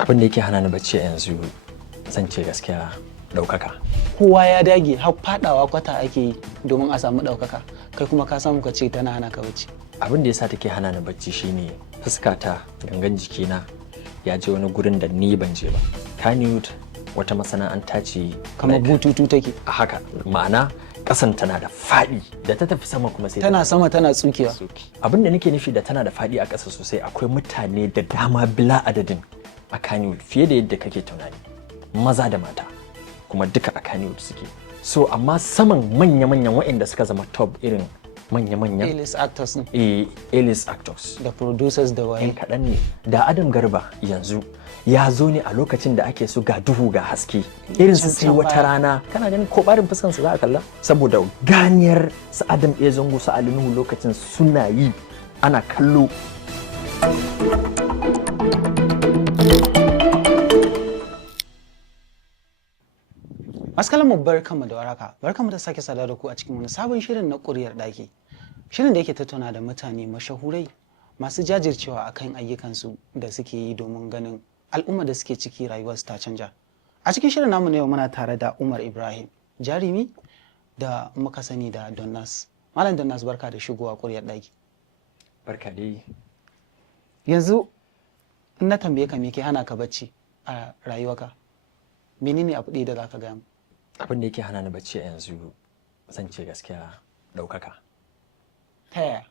Abin da yake hana ni bacci a yanzu zan ce gaskiya ɗaukaka. Kowa ya dage har fadawa kwata ake yi domin a samu ɗaukaka, kai kuma ka samu ka ce tana hana ka bacci. Abin da yasa take hana ni bacci shine fuskata, gangan jikina ya je wani gurin da ni ban je ba. Kannywood wata masana'anta ce Kamar bututu take. a haka, ma'ana ƙasan tana da faɗi da ta tafi sama kuma sai Tana sama tana tsukewa. Abin da nake nufi da tana da faɗi a ƙasa sosai, akwai mutane da dama bila adadin a Kannywood fiye da yadda kake tunani, maza da mata kuma duka a Kannywood suke. So amma saman manya-manyan waɗanda suka zama top irin manya-manyan A-list actors ne. A-list actors Da producers da yan waye. kaɗan ne. Da Adam Garba yanzu ya zo ne a lokacin da ake so ga duhu ga haske irin su sai wata rana kana ganin ko barin fuskan su za a kalla saboda ganiyar su Adam A Zango su Ali Nuhu lokacin suna yi ana kallo. Maskalamu barkanmu da waraka, barkanmu da sake sada da ku a cikin wani sabon shirin na ƙuryar ɗaki. Shirin da yake tattauna da mutane mashahurai masu jajircewa akan ayyukansu da suke yi domin ganin al'umma da suke ciki rayuwarsu ta canja. A cikin shirin namu na yau muna tare da Umar Ibrahim, jarumi da muka sani da Donnas. Malam Donnas barka da shigowa ƙuryar ɗaki. Barka dai. Yanzu in na tambaye ka me ke hana ka bacci a rayuwarka? Menene abu ɗaya da za ka gaya mu? Abin da yake hana ni bacci a yanzu zan ce gaskiya ɗaukaka. Ta yaya?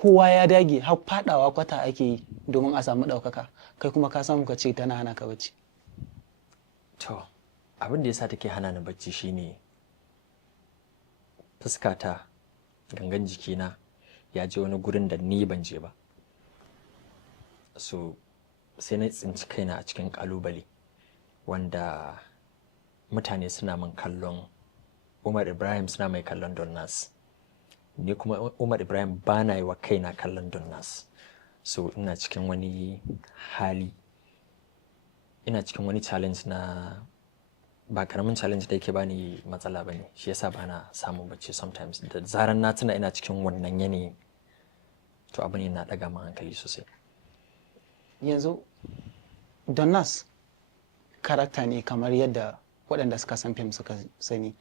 Kowa ya dage har fadawa kwata ake yi domin a samu ɗaukaka, kai kuma ka samu ka ce tana hana ka bacci. To, abin da yasa take hana ni bacci shine fuskata, gangan jikina ya je wani gurin da ni ban je ba. So, sai na tsinci kaina a cikin ƙalubale wanda mutane suna min kallon Umar Ibrahim, suna mai kallon Donnas. Ni kuma Umar Ibrahim ba na yi wa kaina kallon Donnas. So ina cikin wani hali, ina cikin wani challenge na ba karamin challenge da yake bani matsala bane, shi yasa ba na samun bacci sometimes. Da zaran na tuna ina cikin wannan yanayin to abu ne na ɗaga min hankali sosai. Yanzu Donnas karakta ne kamar yadda waɗanda suka san fim suka sani,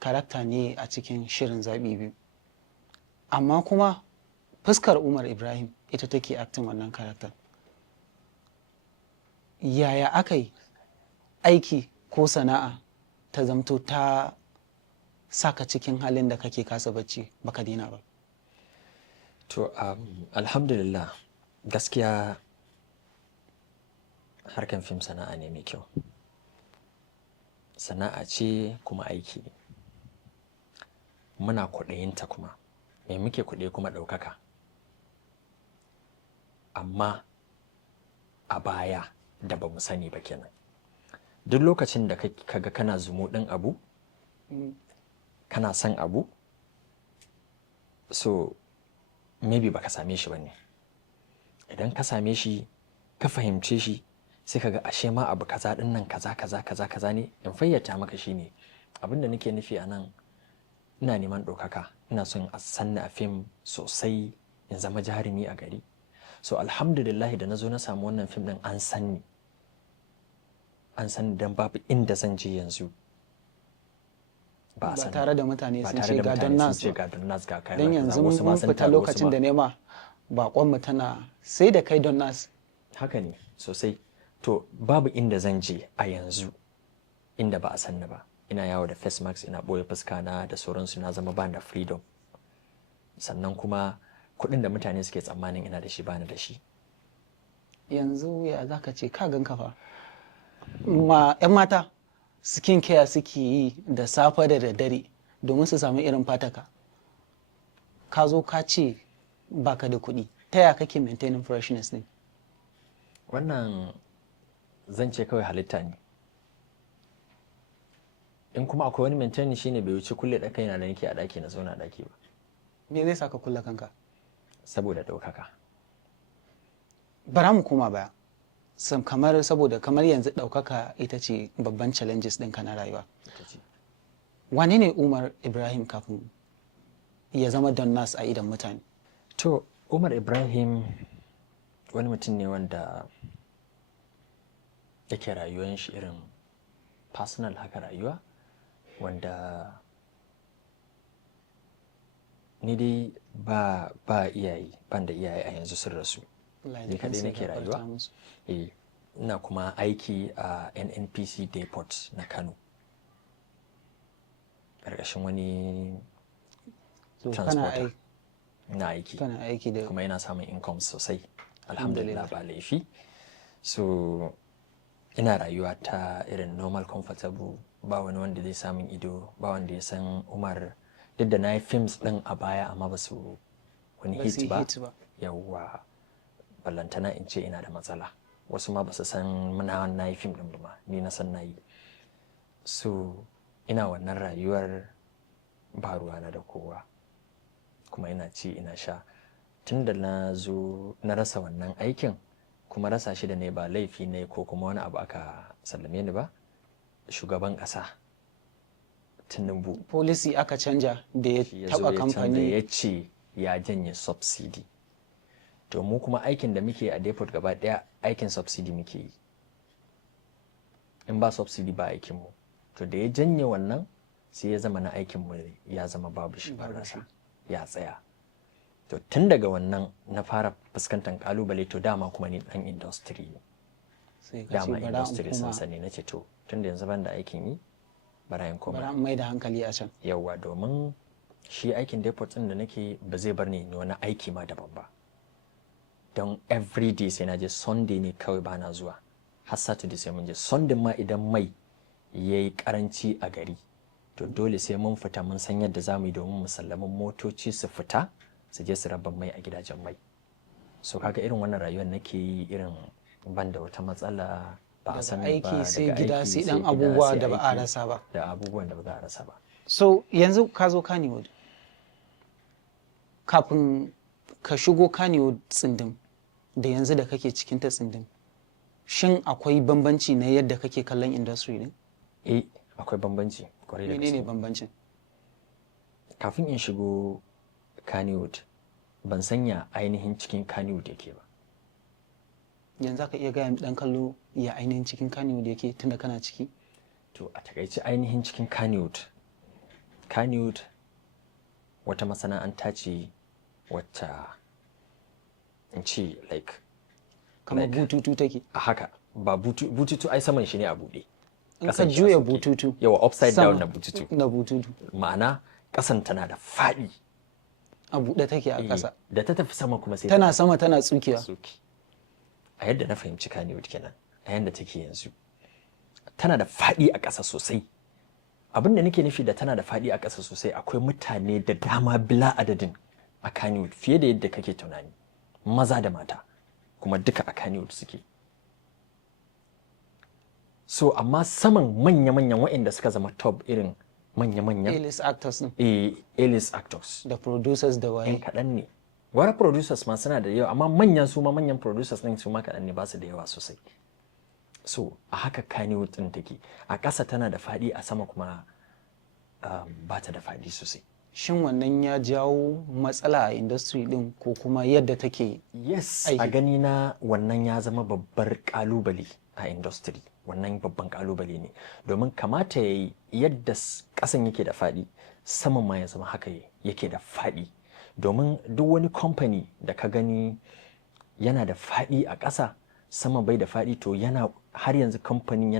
karakta ne a cikin shirin zaɓi biyu. Amma kuma fuskar Umar Ibrahim ita take aktin wannan karakter. Yaya aka yi aiki ko sana'a ta zamto ta saka cikin halin da kake kasa bacci baka daina ba? To alhamdulillah gaskiya harkan fim sana'a ne mai kyau. Sana'a ce kuma aiki ne. Muna kwaɗayinta kuma. Me muke kuɗi kuma ɗaukaka. Amma a baya da ba mu sani ba kenan. Duk lokacin da kaga kana zumuɗin abu, kana son abu, so maybe baka same shi ba ne. Idan ka same shi, ka fahimce shi, sai kaga ashe ma abu kaza ɗin nan kaza ne, in fayyata maka shi ne. Abin da nake nufi a nan, ina neman ɗaukaka, ina son a sanni a fim sosai, in zama jarumi a gari. So alhamdulillah da na zo na samu wannan fim ɗin an sanni don babu inda zan je yanzu. Ba tare da mutane sun ce ga Donnas ga kayan don yanzu mun fita lokacin da nema baƙonmu tana sai da kai Donnas. Haka ne sosai. To babu inda zan je a yanzu inda ba a sanni ba. Ina yawo da face mask, ina ɓoye fuska na da sauransu, na zama bani da freedom. Sannan kuma kuɗin da mutane suke tsammanin ina da shi bani da shi. Yanzu ya za ka ce ka gan kafa. 'Yan mata skin care suke yi da safe da daddare domin su samu irin fataka. Ka zo ka ce baka da kuɗi. Ta yaya kake maintaining freshness ne? Wannan zan ce kawai halitta ne. In kuma akwai wani maintain shine bai wuce kulle da kaina da nake a ɗaki na zauna a ɗaki ba. Me zai saka kulle kanka? Saboda ɗaukaka. Bara mu koma baya. Kamar yanzu ɗaukaka ita ce babban challenges ɗinka na rayuwa. Wane ne Umar Ibrahim kafin ya zama Donnas a idan mutane? To Umar Ibrahim wani mutum ne wanda yake rayuwan shi irin personal haka rayuwa wanda ni dai ba iyaye, ban da iyaye a yanzu sun rasu, ni kaɗai nake rayuwa. Ina kuma aiki a NNPC Depot na Kano, ƙarƙashin wani transporter. Ina aiki da kuma ina samun income sosai, alhamdulillah, ba laifi. So ina rayuwa ta irin normal comfortable, ba wani wanda zai samun ido, ba wanda ya san Umar, duk da na yi films ɗin a baya amma ba su wani hit ba. Yawwa, ballantana in ce ina da matsala, wasu ma ba su san na yi fim ɗin ba, ni na san na yi. So ina wannan rayuwar ba ruwana da kowa, kuma ina ci ina sha. Tun da na zo na rasa wannan aikin, kuma rasa shi da ne ba laifi ne ko kuma wani abu aka sallame ni ba, shugaban ƙasa Tinubu policy aka canja da ya taba kamfani, ya ce ya janye subsidy. To mu kuma aikin da muke a depot gaba daya aikin subsidy muke yi, in ba subsidy ba aikin mu. To da ya janye wannan sai ya zama na aikin mu ya zama babu shi, rasa ya tsaya. To tun daga wannan na fara fuskantar kalubale. To dama kuma ni dan industry ne, dama industry sun sani, na ce to tun da yanzu ban da aikin yi, bara in koma, bara mai da hankali a can. Yawwa, domin shi aikin depot din da nake ba zai bar ni wani aiki ma daban ba, don everyday sai na je. Sunday ne kawai ba na zuwa, har Saturday sai mun je. Sunday ma idan mai ya yi karanci a gari, to dole sai mun fita mun san yadda za mu yi domin mu sallami motoci su fita su je su raba mai a gidajen mai. So kaga irin wannan rayuwar nake yi, irin ban da wata matsala, ba a san aiki ba, sai daga gida aiki sai sai dan gida, abubuwa sai da ba a aiki, rasa ba, da abubuwan da ba za a rasa ba. So yanzu ka zo Kannywood, kafin ka shigo Kannywood tsindin da yanzu da kake cikin ta tsindin, shin akwai bambanci na yadda kake kallon industry din? Akwai bambanci kwarai da gaske. Menene bambancin? Kafin in shigo Kannywood ban sanya ainihin cikin Kannywood yake ba. Yanzu ka iya gaya dan kallo ya ainihin cikin Kannywood yake tunda kana ciki? To a takaice ainihin cikin Kannywood wata masana'anta ce wacce in ce like kamar bututu take. A haka ba bututu ai saman shi ne a buɗe. In ka juya bututu, yawa upside down na bututu. Na bututu. Ma'ana ƙasan tana da faɗi. A buɗe take a ƙasa. Da ta tafi sama kuma sai tana sama tana tsukewa. A yadda na fahimci Kannywood kenan, a yadda take yanzu. Tana da faɗi a ƙasa sosai. Abin da nake nufi da tana da faɗi a ƙasa sosai, akwai mutane da dama bila adadin a Kannywood fiye da yadda kake tunani, maza da mata, kuma duka a Kannywood suke. So amma saman manya-manyan waɗanda suka zama top irin manya-manyan A-list actors ne. A-list actors. Da producers da waye. Yan kaɗan ne. Wara producers ma suna da yawa, amma manyan producers ɗin su ma kaɗan ne, ba su da yawa sosai. So a haka Kannywood ɗin take, a ƙasa tana da faɗi, a sama kuma ba ta da faɗi sosai. Shin wannan ya jawo matsala a industry ɗin ko kuma yadda take? Yes, a gani na wannan ya zama babbar ƙalubale a industry. Wannan babban ƙalubale ne, domin kamata ya yi yadda ƙasan yake da faɗi, saman ma ya zama haka yake da faɗi. Domin duk wani company da ka gani yana da faɗi a ƙasa, sama bai da faɗi, to yana har yanzu kamfanin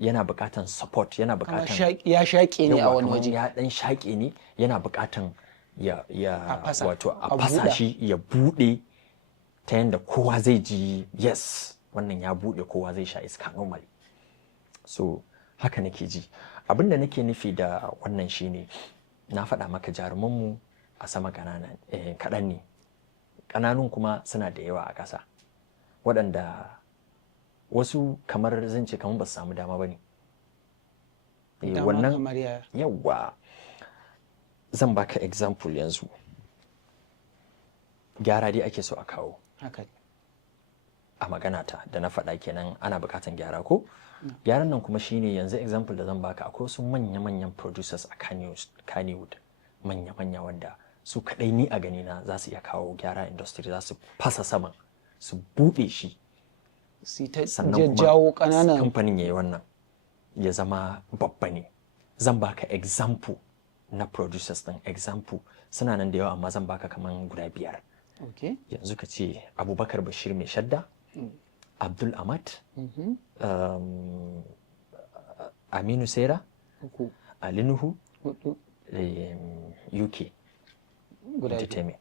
yana buƙatan support, yana buƙatan ya shaƙe ne a wani waje, ya dan shaƙe ne, yana buƙatan wato a fasa shi ya buɗe ta yanda kowa zai ji yes wannan ya buɗe, kowa zai sha iska normal. So haka nake ji. Abin da nake nufi da wannan shine, na faɗa maka jarumanmu a sama kaɗan ne, ƙananun kuma suna da yawa a ƙasa, waɗanda wasu kamar zan ce kamar ba su samu dama ba ne. Wannan yawa, zan baka example yanzu. Gyara dai ake so a kawo. A maganata da na faɗa kenan, ana buƙatan gyara ko? Gyaran nan kuma shine yanzu example da zan baka, akwai wasu manya-manyan producers a Kannywood, manya-manya wanda su kaɗai ni a ganina za su iya kawo gyara industry, za su fasa saman su buɗe shi su ta sannan kuma jawo ƙananan kamfanin ya yi wannan ya zama babba ne. Zan baka example na producers ɗin, example suna nan da yawa amma zan baka kaman guda 5. okay. Yanzu ka ce Abubakar Bashir mai shadda, Abdul Ahmad, Aminu Sera, Uku. Ali Nuhu, Hudu. UK Guda biyu. Entertainment.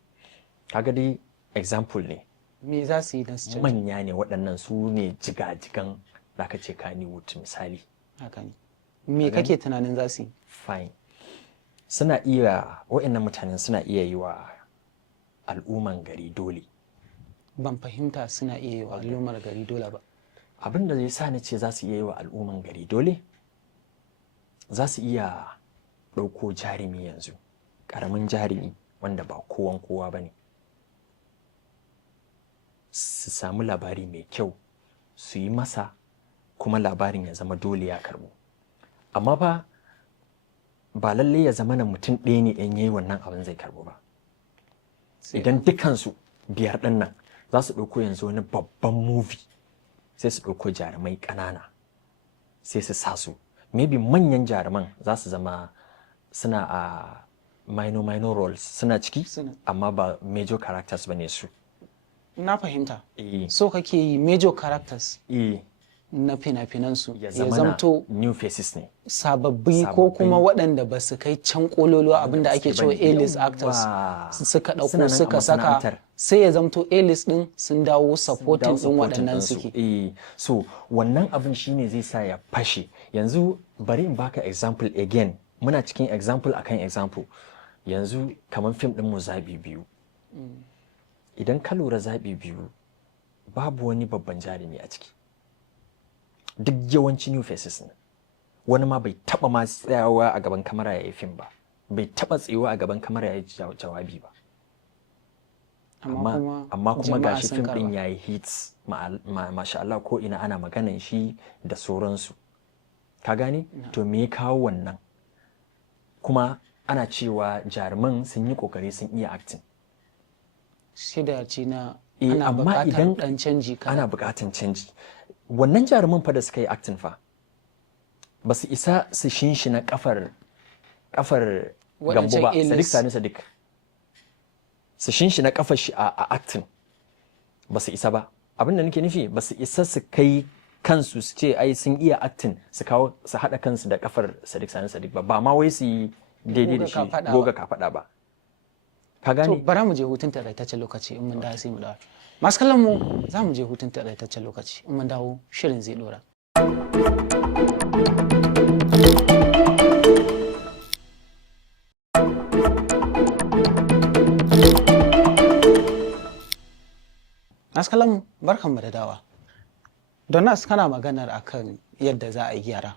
Kaga dai example ne, Me za su yi don su canja? manya ne waɗannan, su ne jigajigan da aka ce Kannywood misali. Haka ne. Me kake tunanin za su yi? Fine. Suna iya, waɗannan mutanen suna iya yi wa al'umman gari dole. Ban fahimta suna iya yi wa al'ummar gari dole ba. Abin da zai sa ni ce za su iya yi wa al'umman gari dole, za su iya ɗauko jarumi yanzu, ƙaramin jarumi wanda ba kowan kowa ba ne, su samu labari mai kyau su yi masa, kuma labarin ya zama dole ya karɓu. Amma ba lalle ya zama na mutum ɗaya ne in yayi wannan abin zai karɓu ba. Idan dukansu 5 ɗin nan za su ɗauko yanzu wani babban movie, sai su ɗauko jarumai ƙanana sai su sa su, maybe manyan jaruman za su zama suna a minor roles, suna ciki amma ba major characters ba ne su. Na fahimta. Eh. So kake yi major characters Eh, na fina-finansu ya ya zama zamto new faces ne. sababbi ko kuma waɗanda ba su kai can kololo abinda ake cewa A-list actors suka ɗauko suka saka, sai ya zamto A-list ɗin sun dawo supporting ɗin waɗannan suke. So wannan abin shine zai sa ya fashe. Yanzu bari in baka example again, muna cikin example akan example. Yanzu kamar fim ɗin mu Zaɓi Biyu. Idan ka lura Zaɓi Biyu babu wani babban jarumi a ciki, duk yawanci new faces ne. Wani ma bai taba ma tsayawa a gaban kamera ya yi fim ba, bai taba tsayawa a gaban kamera ya yi jawabi ba, amma kuma gashi fim din ya yi hits, masha Allah, ko ina ana maganan shi da sauransu. Ka gane? To me ya kawo wannan? Kuma ana cewa jaruman sun yi kokari sun iya acting. Shida ce na ana buƙatar ɗan canji. Ana buƙatar canji. Wannan jaruman fa da suka yi acting fa ba su isa su shinshina kafar Gambo ba, Sadiq Sani Sadiq, su shinshina kafar shi a acting ba su isa ba. Abin da nake nufi, ba su isa su kai kansu su ce ai sun iya acting su kawo su haɗa kansu da kafar Sadiq Sani Sadiq ba ma wai su yi daidai da shi goga kafaɗa ba. Ka gane? To bara mu je hutun takaitaccen lokaci, in mun dawo sai mu dawo. Masu kallon mu za mu je hutun takaitaccen lokaci, in mun dawo shirin zai dora. Masu kallon mu barkanmu da dawa. Donas, kana maganar akan yadda za a yi gyara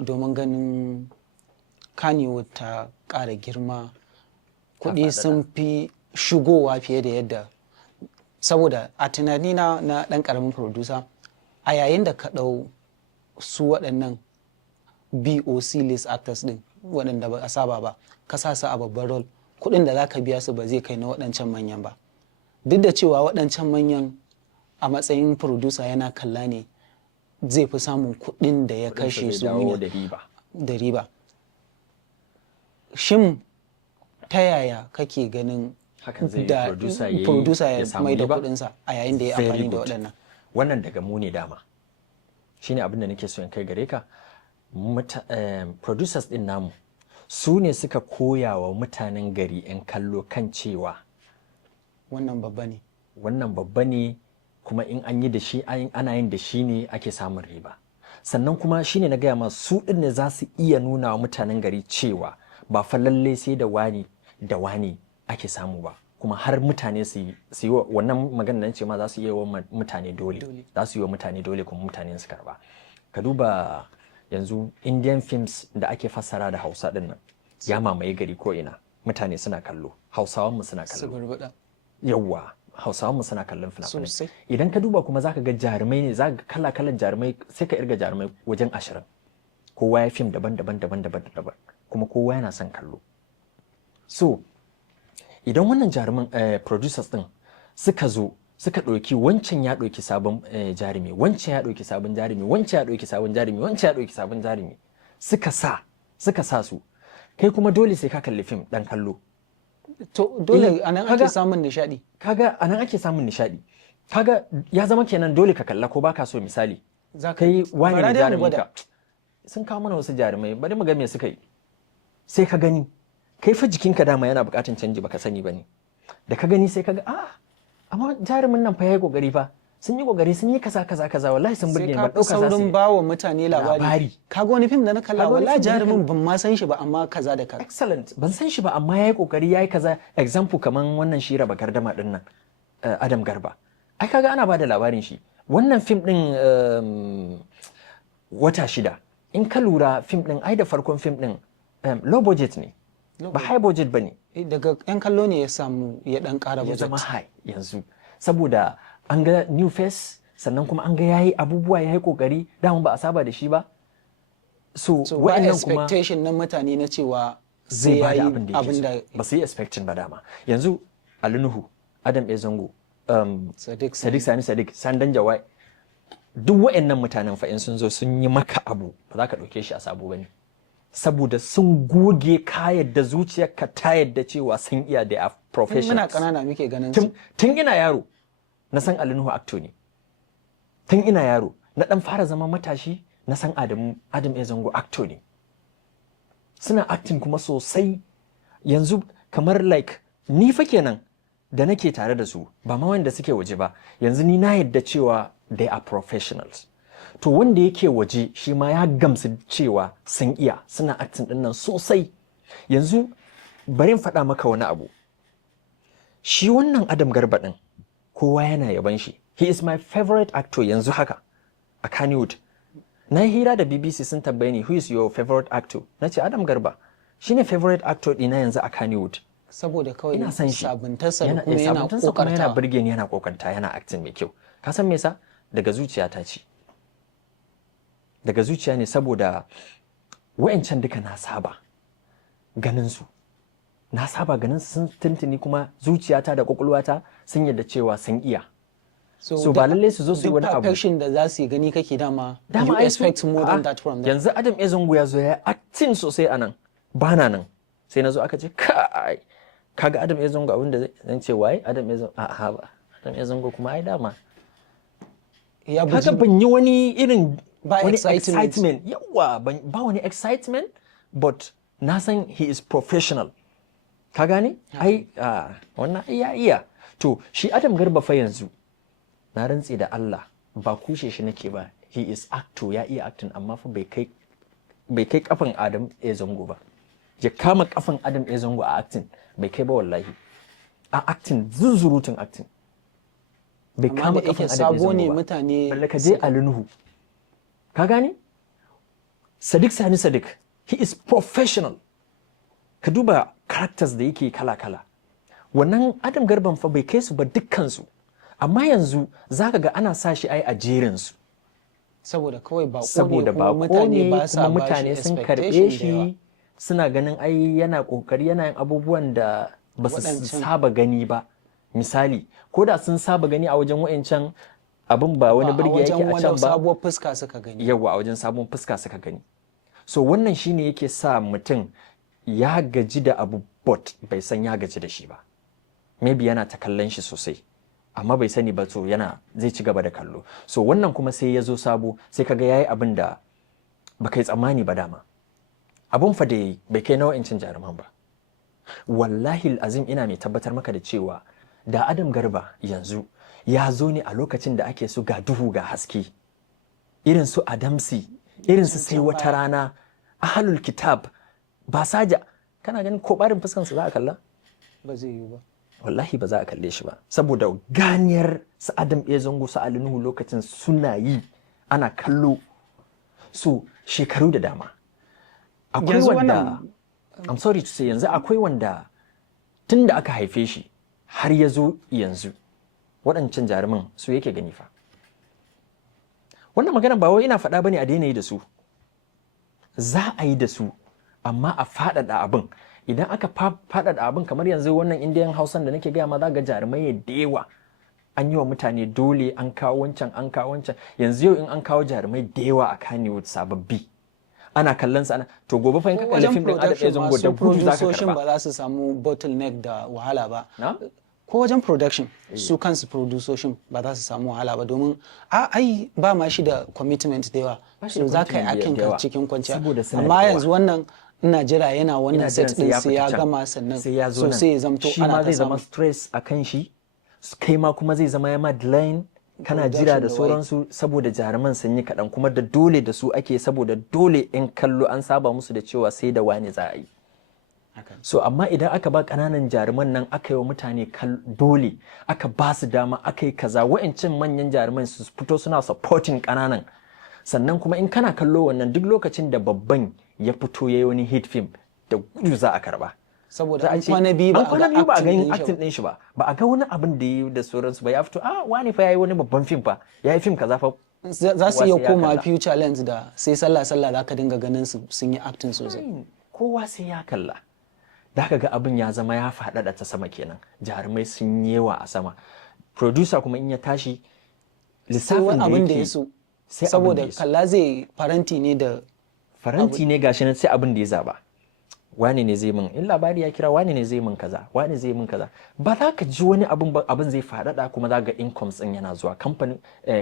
domin ganin Kannywood ta ƙara girma, kuɗi sun fi shigowa fiye da yadda, saboda a tunani na ɗan ƙaramin producer, a yayin da ka ɗau su waɗannan BOC list actors ɗin waɗanda ba a saba ba, ka sa su a babban role, kuɗin da za ka biya su ba zai kai na waɗancan manyan ba. Duk da cewa waɗancan manyan a matsayin producer yana kalla ne zai fi samun kuɗin da ya kashe su da riba. Shin ta yaya kake ganin da producer ya mai da kuɗinsa a yayin da ya amfani da waɗannan? Wannan daga mu ne dama. Shine abin da nake so in kai gare ka. Producers ɗin namu su ne suka koya wa mutanen gari 'yan kallo kan cewa wannan babba ne. Wannan babba ne, kuma in an yi da shi ana yin da shi ne ake samun riba. Sannan kuma shine na gaya ma su ɗin ne za su iya nuna wa mutanen gari cewa ba fa lalle sai da wani da wani ake samu ba, kuma har mutane su yi wannan magana nan ce ma za su iya wa mutane dole, za su yi wa mutane dole kuma mutane su karba. Ka duba yanzu Indian films da ake fassara da Hausa ɗin nan ya mamaye gari ko ina, mutane suna kallo, Hausawanmu suna kallo. Yawwa, Hausawanmu suna kallon fina-finai. Idan ka duba kuma zaka ga jarumai ne, zaka ga kala-kalan jarumai, sai ka irga jarumai wajen 20. Kowa ya fim daban-daban, kuma kowa yana son kallo. So idan wannan jaruman producers din suka zo suka ɗauki wancan ya ɗauki sabon jarumi, wancan ya ɗauki sabon jarumi, wancan ya ɗauki sabon jarumi, wancan ya ɗauki sabon jarumi, suka sa su, kai kuma dole sai ka kalli fim ɗan kallo. To dole anan ake samun nishaɗi. Kaga anan ake samun nishaɗi. Kaga ya zama kenan dole ka kalla ko baka so misali. Kai wani ne jarumin ka. Sun kawo mana wasu jarumai, bari mu ga me suka yi. Sai ka gani, kai fa jikinka dama yana buƙatan canji baka sani bane. Da ka gani sai ka ga amma jarumin nan fa yayi kokari fa. Sun yi kokari, sun yi kaza wallahi sun burge ni, ba dauka za su yi. Saurin bawa mutane labari. Kaga wani fim da na kalla wallahi jarumin ban ma san shi ba amma kaza da kaza. Excellent, ban san shi ba amma yayi kokari yayi kaza. Example kaman wannan shi Raba Gardama din nan, Adam Garba. Ai kaga ana bada labarin shi. Wannan fim din wata shida. In ka lura fim din ai da farkon fim din low budget ne. Ba high budget bane. Daga yan kallo ne ya samu ya dan ƙara budget. Ya zama high yanzu. Saboda an ga new face, sannan kuma an ga yayi abubuwa yayi kokari, dama ba a saba da shi ba. So wa'annan kuma expectation na mutane na cewa zai yayi abin da ba su yi expecting ba dama. Yanzu Ali Nuhu, Adam Ezango, Sadiq Sandan Jawai, duk wa'annan mutanen fa in sun zo sun yi maka abu ba za ka ɗauke shi a sabo bane. Saboda sun goge ka yadda zuciyarka ta yadda cewa sun iya da professionals. Muna ƙanana muke ganin su. Tun ina yaro na san Ali Nuhu actor ne. Tun ina yaro na dan fara zama matashi na san Adam Ezango actor ne. Suna acting kuma sosai. Yanzu kamar like ni fa kenan da nake tare da su, ba ma wanda suke waje ba. Yanzu ni na yadda cewa they are professionals. To wanda yake waje shi ma ya gamsu cewa sun iya, suna acting din nan sosai. Yanzu bari in faɗa maka wani abu. Shi wannan Adam Garba din kowa yana yaban shi. He is my favorite actor yanzu haka a Kannywood. Na yi hira da BBC sun tambaye ni, who is your favorite actor? Na ce Adam Garba. Shi ne favorite actor ɗina yanzu a Kannywood. Saboda kawai ina san shi. Sabuntarsa da kuma yana kokarta. Yana burge ni, yana kokanta, yana acting mai kyau. Ka san me yasa? Daga zuciya ta ce. Daga zuciya ne saboda wa'ancan duka na saba ganin su. Na saba ganin sun tuntuni kuma zuciyata da kwakwalwata sun yadda cewa sun iya. So ba lallai su zo su yi wani abu. Perfection da za su yi gani kake dama you expect more than that from them. Yanzu Adam Ezango ya zo ya acting sosai anan. Bana nan. Sai na zo aka ce kai kaga Adam Ezango abin da zan ce wai Adam Ezango a'a ba. Adam Ezango kuma ai dama. Kaga ban yi wani irin wani excitement. Yawa ba wani excitement but na san he is professional. Ka gane? Ai wannan ya iya. To shi Adam Garba fa yanzu na rantse da Allah ba kushe shi nake ba. He is actor, ya iya acting amma fa bai kai kafan Adam Ezango ba. Ya kama kafan Adam Ezango a acting bai kai ba wallahi. A acting zunzurutun acting. Bai kama kafan Adam Ezango ba. Sabo ne mutane. Balle ka je Ali Nuhu. Ka gane? Sadiq, he is professional. Ka duba characters da yake kala-kala. Wannan Adam Garban fa bai kai su ba dukkansu. Amma yanzu zaka ga ana sa shi ai a jerinsu. Saboda kawai ba kuma mutane sun karɓe shi suna ganin ai yana kokari yana yin abubuwan da ba su saba gani ba. Misali, ko da sun saba gani a wajen wa'ancan abin ba wani birge yake a can ba. A wajen sabuwar fuska suka gani. Yawwa a wajen sabon fuska suka gani. So wannan shine yake sa mutum ya gaji da abu but bai san ya gaji da shi ba. Maybe yana ta kallon shi sosai. Amma bai sani ba to yana zai ci gaba da kallo. So wannan kuma sai ya zo sabo sai kaga yayi abin da ba kai tsammani ba dama. Abun fa da bai kai na wa'ancin jaruman ba. Wallahi azim ina mai tabbatar maka da cewa da Adam Garba yanzu ya zo ne a lokacin da ake so ga duhu ga haske. Irin su Adamsi, irin su sai wata rana, Ahlul Kitab, Basaja, kana ganin ko barin fuskansa za a kalla? Ba zai yi ba. Wallahi ba za a kalle shi ba. Saboda ganiyar su Adam Ezango su Ali Nuhu lokacin suna yi ana kallo su shekaru da dama. Akwai wanda, I'm sorry to say yanzu akwai wanda tun da aka haife shi har ya zo yanzu waɗancan jaruman su yake gani fa. Wannan magana ba wai ina faɗa bane a daina yi da su. Za a yi da su amma a faɗaɗa abin. Idan aka faɗaɗa abin kamar yanzu wannan indiyan hausan da nake gaya ma za ga jarumai da yawa an yi wa mutane dole, an kawo wancan an kawo wancan. Yanzu yau in an kawo jarumai da yawa a Kannywood sababbi ana kallon sa ana, to gobe fa in ka kalli fim din Adam A Zango da gudu zaka producers karba. ba za su samu bottleneck da wahala ba. Na? Ko wajen production su kansu producers ba za su samu wahala ba domin ai ba ma shi da commitment da yawa, so za ka yi akin ka cikin kwanciya. Amma yanzu wannan ina jira yana wannan set din sai ya gama sannan so sai ya zamto shi ma zai zama stress a kan shi, kai ma kuma zai zama ya ma delaying, kana jira da sauransu saboda jaruman sun yi kaɗan, kuma da dole da su ake, saboda dole in kallo an saba musu da cewa sai da wani za a yi. So amma idan aka ba ƙananan jaruman nan aka yi wa mutane dole, aka ba su dama, aka yi kaza, wa'ancin manyan jaruman su fito suna supporting ƙananan, sannan kuma in kana kallo wannan duk lokacin da babban ya fito ya yi wani hit film da gudu za a karba. Saboda an kwana biyu ba a ga acting din shi ba a ga wani abin da ya yi da sauransu ba, ya fito wani fa ya yi wani babban film fa, ya yi film kaza fa. Za su iya koma future lens da sai sallah za ka dinga ganin su sun yi acting sosai. Kowa sai ya kalla. Da ka ga abin ya zama ya faɗaɗa ta sama kenan, jarumai sun yawa a sama, producer kuma in ya tashi lissafin da abin da ya so, saboda kalla zai faranti ne gashi nan sai abin da ya zaba. Wani ne zai min, in labari ya kira wani ne zai min kaza, wani zai min kaza, ba za ka ji wani abin zai faɗaɗa, kuma za ga incomes din yana zuwa, kamfanin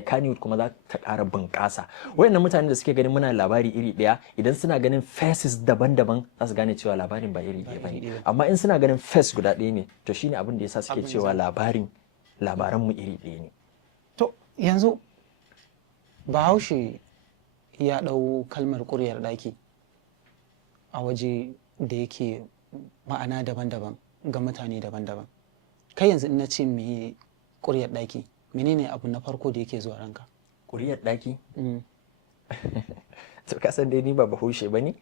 Kannywood kuma za ta ƙara bunƙasa. Wayannan mutanen da suke ganin muna labari iri ɗaya, idan suna ganin faces daban-daban za su gane cewa labarin ba iri ɗaya bane. Amma in suna ganin face guda ɗaya ne, to shine abin da yasa suke cewa labaran mu iri ɗaya ne. To yanzu Bahaushe ya ɗau kalmar ƙuryar ɗaki a waje da yake ma'ana daban-daban ga mutane daban-daban. Kai yanzu in na ce me ƙuryar ɗaki, menene abu na farko da yake zuwa ranka? Ƙuryar ɗaki? To kasan dai ni ba Bahaushe bane,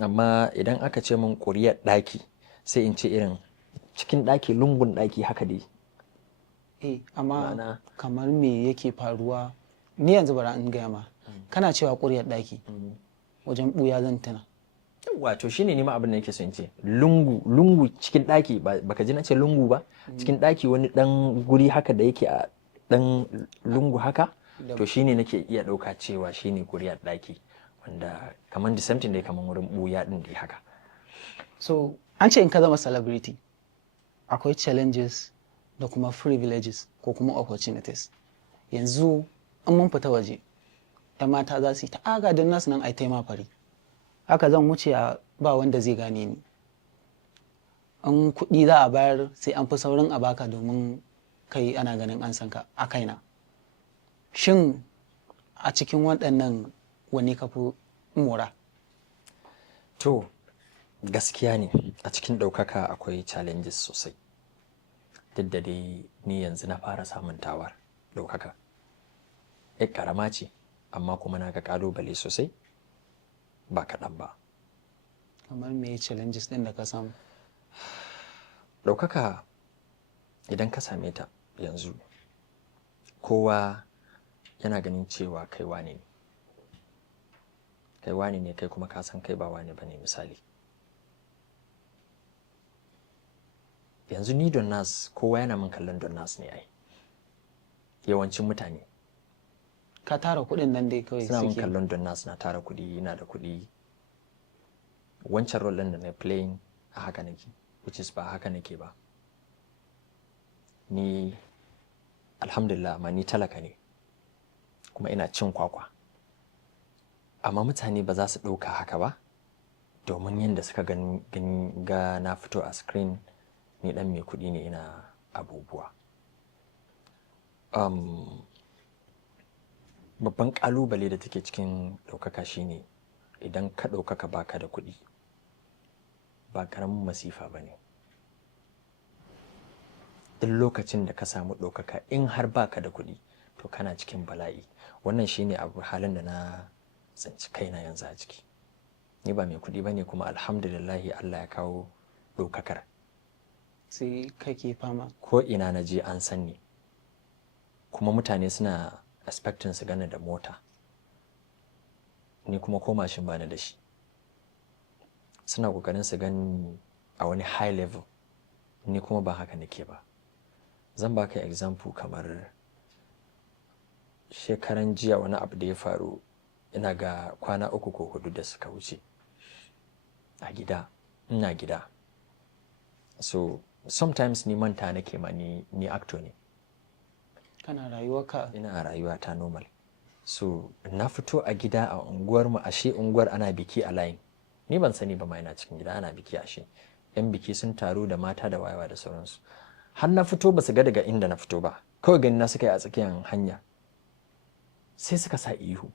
amma idan aka ce min ƙuryar ɗaki sai in ce irin cikin ɗaki, lungun ɗaki haka dai. Amma kamar me yake faruwa? Ni yanzu bara in gaya ma, kana cewa ƙuryar ɗaki wajen ɓuya zan tuna. Wato shine ne ma abin da nake so in ce, lungu cikin ɗaki, baka ji na ce lungu ba, cikin ɗaki wani ɗan guri haka da yake a ɗan lungu haka, to shine nake iya ɗauka cewa shine ƙuryar ɗaki, wanda kamar the same thing dai, kamar wurin ɓuya ɗin dai haka. So an ce in ka zama celebrity akwai challenges da kuma privileges ko kuma opportunities. Yanzu in mun fita waje, 'yan mata za su yi ta aga don nasu nan ai taima fari, haka zan wuce ba wanda zai gane ni. In kuɗi za a bayar sai an fi saurin a baka domin kai ana ganin an san ka a kaina. Shin a cikin waɗannan wani ka fi mora? To gaskiya ne a cikin ɗaukaka akwai challenges sosai, duk da dai ni yanzu na fara samun tawar ɗaukaka. Ƙarama ce amma kuma na ga ƙalubale sosai ba kaɗan ba. Kamar me challenges ɗin da ka samu? Ɗaukaka idan ka same ta yanzu, kowa yana ganin cewa kai wane ne, kai kuma ka san kai ba wane ba ne. Misali yanzu ni Don Nas, kowa yana min kallon Don Nas ne ai, yawancin mutane. Ka tara kuɗin nan dai kawai suna min kallon Don Nas, na tara kuɗi, ina da kuɗi. Wancan role ɗin da na playing a haka nake, which is ba haka nake ba. Ni alhamdulillah, amma ni talaka ne kuma ina cin kwakwa, amma mutane ba za su ɗauka haka ba, domin yadda suka ga na fito a screen ni ɗan mai kuɗi ne, ina abubuwa. Babban ƙalubale da take cikin ɗaukaka shine idan ka ɗaukaka baka da kuɗi, ba ƙaramin masifa ba ne. Duk lokacin da ka samu ɗaukaka, in har baka da kuɗi to kana cikin bala'i. Wannan shine abu halin da na tsinci kaina yanzu a ciki. Ni ba mai kuɗi ba ne, kuma alhamdulillahi Allah ya kawo ɗaukakar. Sai kake fama? Ko ina na je an san ni, kuma mutane suna expecting su gane da mota, ni kuma ko mashin bani da shi. Suna ƙoƙarin su gani a wani high level, ni kuma ba haka nake ba. zan baka example kamar shekaran jiya wani abu da ya faru, ina ga kwana 3 ko 4 da suka wuce a gida, ina gida. So sometimes ni manta nake ma ni actor ne. Kana rayuwarka? Ina a rayuwa ta normal. So na fito a gida a unguwarmu, ashe unguwar ana biki a layin. Ni ban sani ba ma ina cikin gida ana biki ashe. Yan biki sun taru da mata da wayewa da sauransu. Har na fito ba su ga daga inda na fito ba. Kawai gani na suka yi a tsakiyar hanya. Sai suka sa ihu.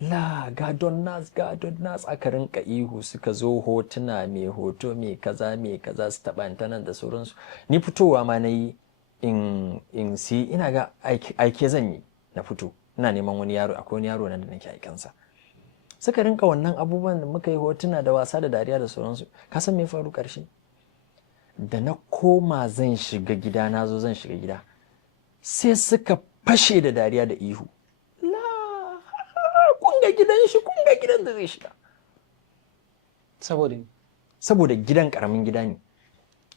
La ga don nas aka rinka ihu, suka zo hotuna, mai hoto mai kaza su taɓa ta nan da sauransu. Ni fitowa ma na yi in si ina ga aike zan yi na fito. Ina neman wani yaro, akwai wani yaro nan da nake aikansa. Suka rinka wannan abubuwan da muka yi hotuna da wasa da dariya da sauransu. Ka san me ya faru ƙarshe? Da na koma zan shiga gida, na zo zan shiga gida, sai suka fashe da dariya da ihu. La kun ga gidan shi, kun ga gidan da zai shiga. Saboda gidan ƙaramin gida ne.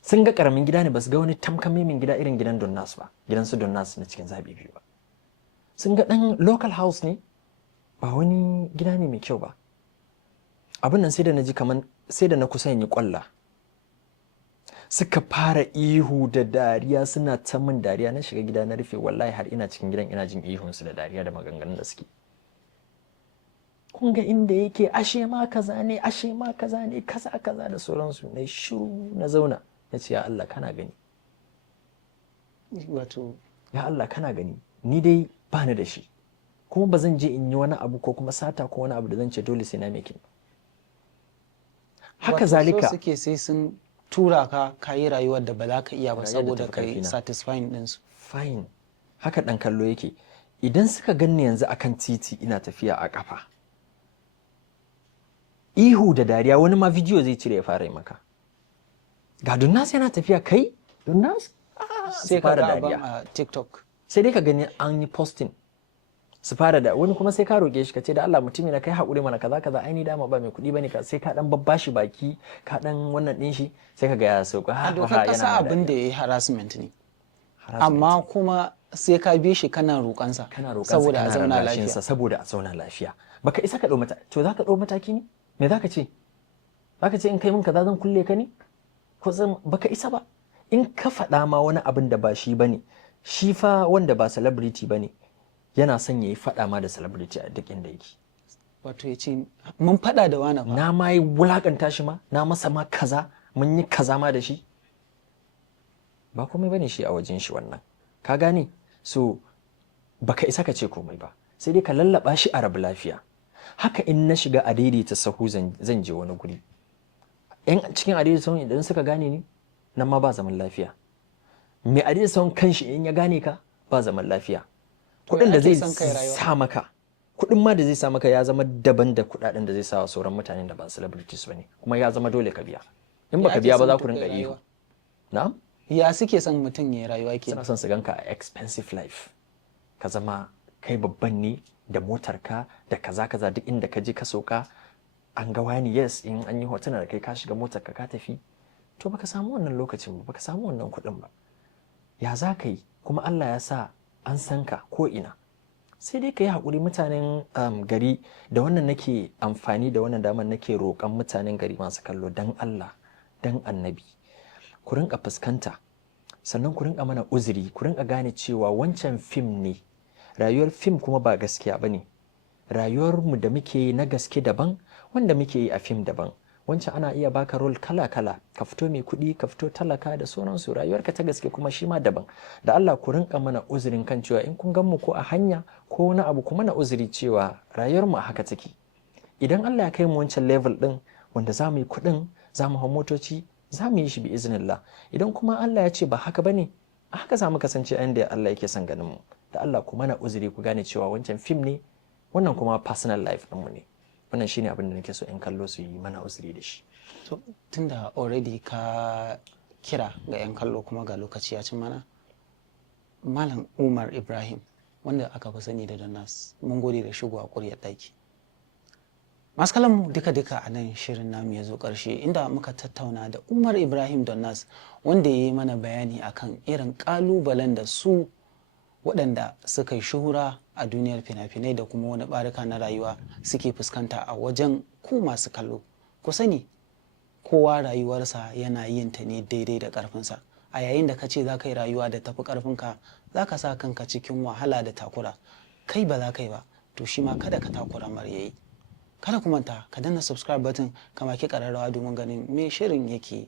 Sun ga ƙaramin gida ne, ba su ga wani tamkame gida irin gidan Donnas ba, gidan su Donnas na cikin Zabi biyu ba. Sun ga ɗan local house ne, ba wani gida ne mai kyau ba. Abin nan sai da na ji kaman sai da na kusa yin ƙwalla. Suka fara ihu da dariya, suna ta min dariya. Na shiga gida na rufe, wallahi har ina cikin gidan ina jin ihunsu da dariya da maganganun da suke. Kun ga inda yake, ashe ma kaza ne, kaza da sauransu. Na shiru na zauna, na ce ya Allah kana gani. Wato ya Allah kana gani, ni dai ba ni da shi, kuma ba zan je in yi wani abu ko kuma sata ko wani abu da zan ce dole sai na making. Haka zalika so suke sai sun tura ka yi rayuwar da ba za ka iya ba saboda kai satisfying ɗinsu. Fine. Haka ɗan kallo yake. Idan suka ganni yanzu akan titi ina tafiya a ƙafa, ihu da dariya, wani ma bidiyo zai cire ya fara yi maka. Ga Donnas yana tafiya, kai Donnas sai ka ga abin a TikTok. Sai dai ka gani an yi posting su fara da wani, kuma sai ka roƙe shi ka ce da Allah mutumi na kai haƙuri mana kaza ai ni dama ba mai kuɗi bane ka, sai ka dan babbashi baki ka dan wannan din shi, sai ka ga ya sauka. A dokar kasa abin da yayi harassment ne, amma kuma sai ka bi shi kana roƙansa saboda a zauna lafiya. Saboda a zauna lafiya baka isa ka ɗau mataki. To za ka ɗau mataki ne? Me za ka ce? Za ka ce in kai min kaza zan kulle ka ne? Ko baka isa ba. In ka faɗa ma wani abin da ba shi bane, shi fa wanda ba celebrity bane yana son ya yi faɗa ma da celebrity a duk inda yake. Wato ya ce mun faɗa da wani ba. Na ma yi wulaƙanta shi ma, na masa ma kaza, mun yi kaza ma da shi. Ba komai bane shi a wajen shi wannan. Ka gane? So baka isa ka ce komai ba. Sai dai ka lallaba shi a rabu lafiya. Haka in na shiga a daidaita sahu zan je wani guri. Yan cikin a daidaita sahu idan suka gane ni, nan ma ba zaman lafiya. Mai a daidaita sahun kanshi in ya gane ka, ba zaman lafiya. Kuɗin da zai sa maka, kuɗin ma da zai sa maka ya zama daban da kuɗaɗen da zai sa wa sauran mutanen da ba celebrities ba ne, kuma ya zama dole ka biya. In baka biya ba za ku rinka ihu. Na'am? Ya suke son mutum ya rayuwa ke? Suna son su ganka a expensive life. Ka zama kai babban ne da motarka da kaza duk inda ka je ka sauka an ga wani, yes, in an yi hotuna da kai ka shiga motarka ka tafi. To baka samu wannan lokacin ba, baka samu wannan kuɗin ba. Ya za ka yi? Kuma Allah ya sa an san ka ko ina. Sai dai ka yi haƙuri mutanen gari, da wannan nake amfani da wannan damar nake roƙon mutanen gari masu kallo, dan Allah, dan Annabi, ku rinka fuskanta, sannan ku rinka mana uzuri, ku rinka gane cewa wancan fim ne. Rayuwar fim kuma ba gaskiya ba ne. Rayuwarmu da muke yi na gaske daban, wanda muke yi a fim daban. Wancan ana iya baka rol kala-kala, ka fito mai kuɗi, ka fito talaka da sauransu. Rayuwarka ta gaske kuma shi ma daban. Da Allah ku rinka mana uzurin kan cewa in kun gan mu ko a hanya ko wani abu, ku mana uzuri cewa rayuwarmu a haka take. Idan Allah ya kai mu wancan level ɗin wanda za mu yi kuɗin, za mu hau motoci, za mu yi shi bi iznillah. Idan kuma Allah ya ce ba haka bane, a haka za mu kasance a inda Allah yake son ganin mu. Da Allah ku mana uzuri, ku gane cewa wancan fim ne, wannan kuma personal life ɗinmu ne. Wannan shine abin da nake so in kallo su yi mana uzuri da shi. So, tunda already ka kira ga 'yan kallo kuma ga lokaci ya ci mana, Malam Umar Ibrahim wanda aka fi sani da Donnas, mun gode da shigo a ƙuryar ɗaki. Masu kallonmu duka-duka a nan shirin namu ya zo ƙarshe, inda muka tattauna da Umar Ibrahim Donnas, wanda ya yi mana bayani akan irin ƙalubalen da su waɗanda suka yi shuhura a duniyar fina-finai da kuma wani ɓarika na rayuwa suke fuskanta a wajen ku masu kallo. Ku sani kowa rayuwarsa yana yin ta ne daidai da ƙarfinsa. A yayin da ka ce za ka yi rayuwa da tafi ƙarfinka, za ka sa kanka cikin wahala da takura. Kai ba za ka yi ba, to shi ma kada ka takura mar yayi. Kada ku manta ka danna subscribe button, ka maki ƙararrawa domin ganin me shirin yake